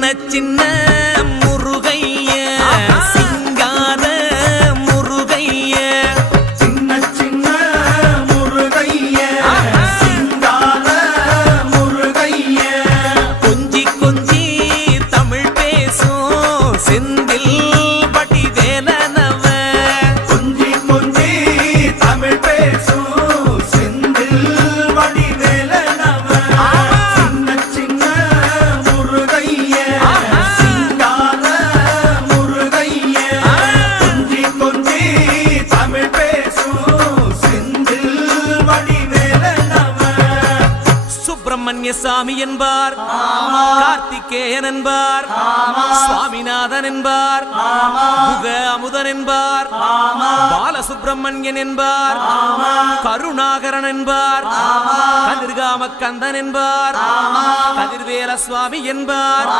சின்ன சின்ன முருகைய சிங்கார முருகைய சின்ன சின்ன முருகைய சிங்கார முருகைய கொஞ்சி கொஞ்சி தமிழ் பேசும் செந்தில் பட்டி வேலனவ கொஞ்சி கொஞ்சி தமிழ் பேசும் செந்தில் படி வேலனவ சின்ன சின்ன முருகைய சிங்கார முருகைய கொஞ்சி கொஞ்சி தமிழ் பேசும் செந்தில் படி வேலனவ சுப்பிரமணிய சாமி என்பார் கார்த்திகேயன் என்பார் சுவாமிநாதன் என்பார் முக அமுதன் என்பார் பாலசுப்பிரமணியன் என்பார் கருணாகரன் என்பார் கதிர்காம கந்தன் என்பார் கதிர்வேல சுவாமி என்பார்